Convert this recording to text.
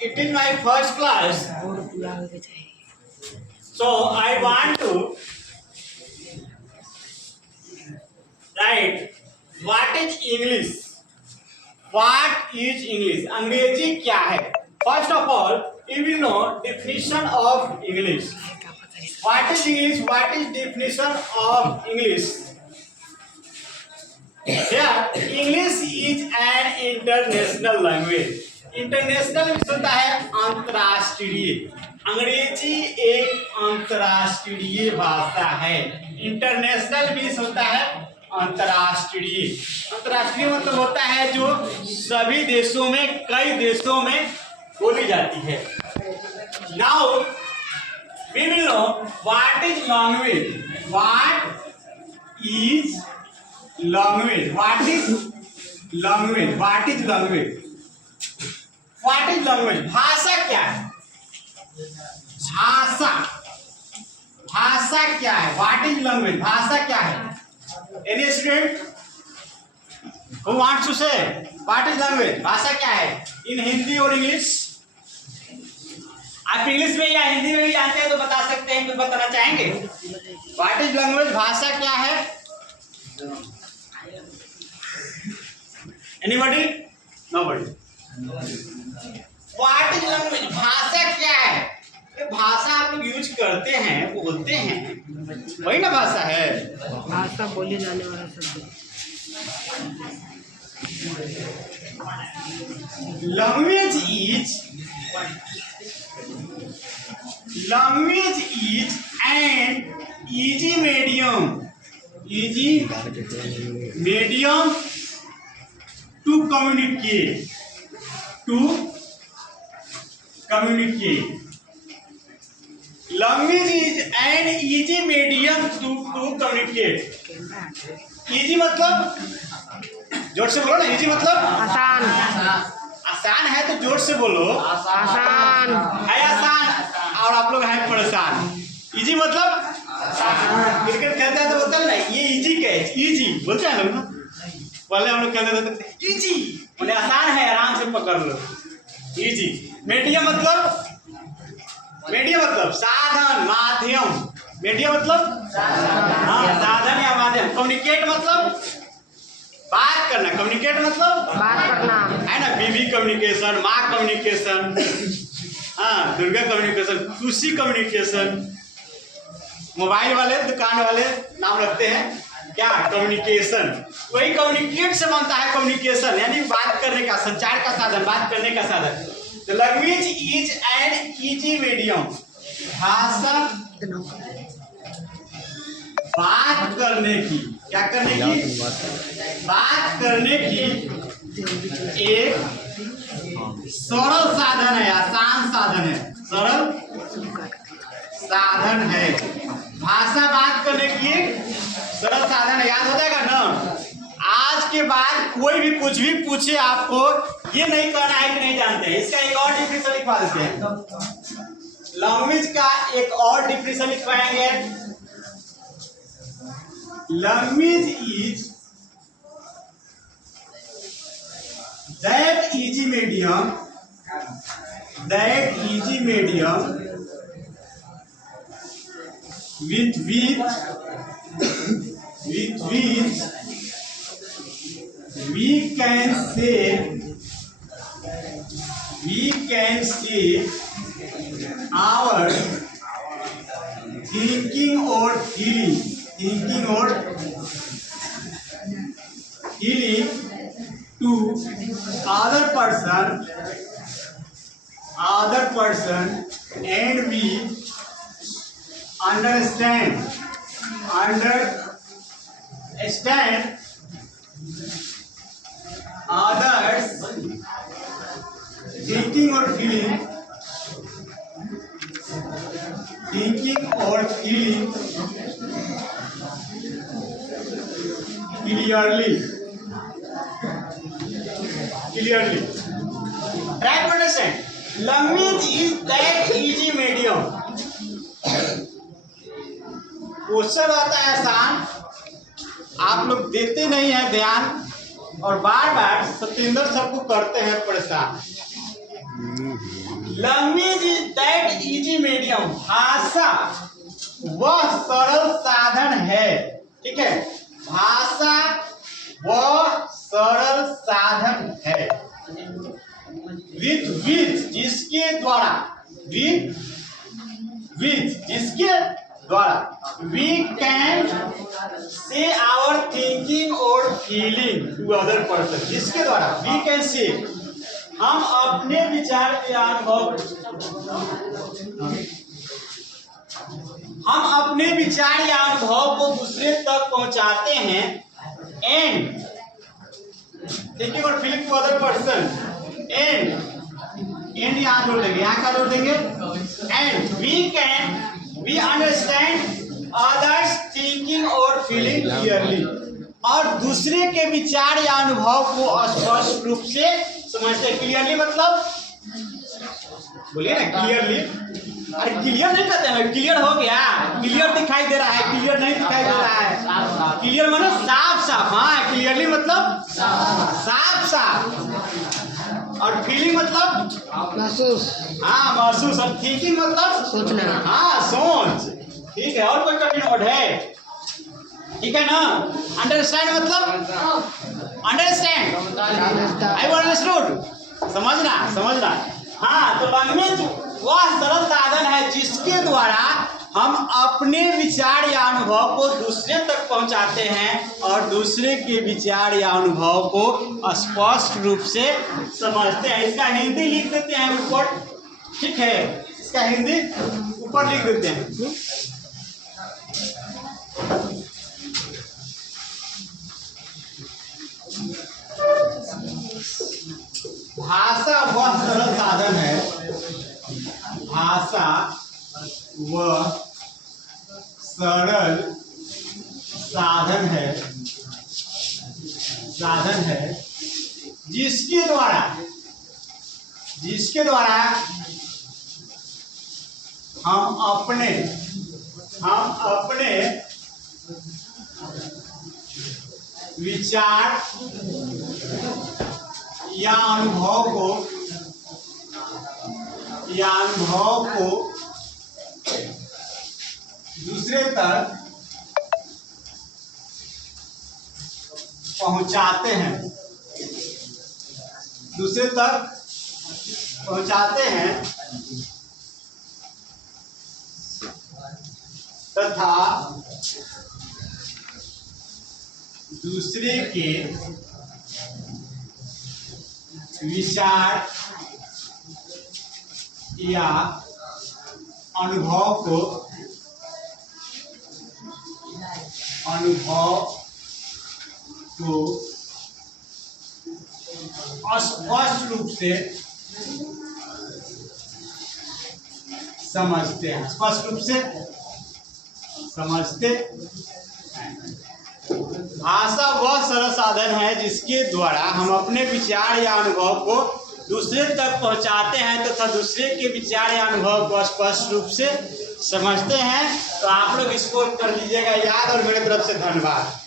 it is my first class, so I want to write what is English. What is English? अंग्रेजी क्या है? First of all, you will know definition of English. What is English? What is definition of English? Yeah, English is an international language. International होता है अंतर्राष्ट्रीय। अंग्रेजी एक अंतर्राष्ट्रीय भाषा है। इंटरनेशनल भी होता है अंतर्राष्ट्रीय। अंतर्राष्ट्रीय मतलब होता है जो सभी देशों में, कई देशों में बोली जाती है। Now we will know what is language. What is language? What is language? What is language? What is language? भाषा क्या है? भाषा, भाषा क्या है? What is language? भाषा क्या है? Any student who wants to say what is language? भाषा क्या है इन हिंदी और इंग्लिश? आप इंग्लिश में या हिंदी में भी जानते हैं तो बता सकते हैं, तो बताना चाहेंगे व्हाट इज लैंग्वेज? भाषा क्या है? Anybody? Nobody? What is language? भाषा क्या है? भाषा आप लोग यूज करते हैं, बोलते हैं, वही ना भाषा है। भाषा बोले जाने वाला शब्द। Language is an easy medium to communicate. Language is an easy medium to communicate. Easy मतलब जोर से बोलो ना, इजी मतलब आसान। आसान है तो जोर से बोलो। आसान है, आसान, और आप लोग हैं परेशान। इजी मतलब क्रिकेट खेलते हैं तो बोलते हैं ना ये इजी कैच, इजी बोलते हैं लोग ना। पहले हम लोग खेलते थे इजी, बोले आसान है, आराम से पकड़ लो, इजी। मीडियम मतलब साधन, माध्यम। मीडियम मतलब साधन या माध्यम। कम्युनिकेट मतलब बात करना। कम्युनिकेट मतलब बात करना है ना। बीवी कम्युनिकेशन, माँ कम्युनिकेशन, हाँ, दुर्गा कम्युनिकेशन, खुशी कम्युनिकेशन। मोबाइल वाले, दुकान वाले नाम रखते हैं क्या? कम्युनिकेशन। वही कम्युनिकेट से बनता है कम्युनिकेशन, यानी बात करने का, संचार का साधन, बात करने का साधन। तो language is an easy medium. भाषा बात करने की, क्या करने की? बात करने की एक सरल साधन है, आसान साधन है, सरल साधन है। भाषा बात करने की एक सरल साधन है। याद हो जाएगा ना? आज के बाद कोई भी कुछ भी पूछे आपको, ये नहीं कहना है कि नहीं जानते हैं। इसका एक और डिफिनेशन लिखवा देते हैं। लैंग्वेज का एक और डिफिनेशन लिखवाएंगे। Language is that easy medium with which we can say our thinking or feeling to other person and we understand others thinking or feeling clearly. Try to understand. Language is that easy medium. Question आता है आसान, आप लोग देते नहीं है ध्यान और बार बार सत्येंद्र सबको करते हैं परेशान। Language is that easy medium, भाषा वह सरल साधन है, ठीक है, भाषा वह सरल साधन है, विथ जिसके द्वारा, विथ जिसके द्वारा we can say our thinking और फीलिंग टू अदर पर्सन, जिसके द्वारा वी कैन से हम अपने विचार या अनुभव, हम अपने विचार या अनुभव को दूसरे तक पहुंचाते हैं, एंड थिंकिंग और feeling to other person, and यहाँ जोड़ देंगे, यहाँ क्या जोड़ देंगे, and we understand others thinking और फीलिंग क्लियरली, और दूसरे के विचार या अनुभव को स्पष्ट रूप से समझते हैं। क्लियरली मतलब बोलिए ना, क्लियरली, अरे क्लियर नहीं कहते हैं, क्लियर हो गया, क्लियर दिखाई दे रहा है, क्लियर नहीं दिखाई दे रहा है, क्लियर मतलब साफ साफ, हाँ, क्लियरली मतलब साफ साफ, और फीलिंग मतलब महसूस, हाँ महसूस, और थिंकिंग मतलब सोचना, हाँ सोच, ठीक है। और कोई कठिन वर्ड है, ठीक है ना। अंडरस्टैंड मतलब अंडरस्टैंड, आई अंडरस्टूड, समझना, हाँ। तो लैंग्वेज वह सरल साधन है जिसके द्वारा हम अपने विचार या अनुभव को दूसरे तक पहुंचाते हैं और दूसरे के विचार या अनुभव को स्पष्ट रूप से समझते हैं। इसका हिंदी लिख देते हैं ऊपर, ठीक है, इसका हिंदी ऊपर लिख देते हैं। भाषा वह सरल साधन है, भाषा वह सरल साधन है जिसके द्वारा हम अपने विचार या अनुभव को दूसरे तक पहुंचाते हैं, तथा दूसरे के विचार या अनुभव को स्पष्ट रूप से समझते हैं, भाषा वह सरल साधन है जिसके द्वारा हम अपने विचार या अनुभव को दूसरे तक पहुंचाते हैं तथा दूसरे के विचार या अनुभव को स्पष्ट रूप से समझते हैं। तो आप लोग इसको कर लीजिएगा याद, और मेरे तरफ से धन्यवाद।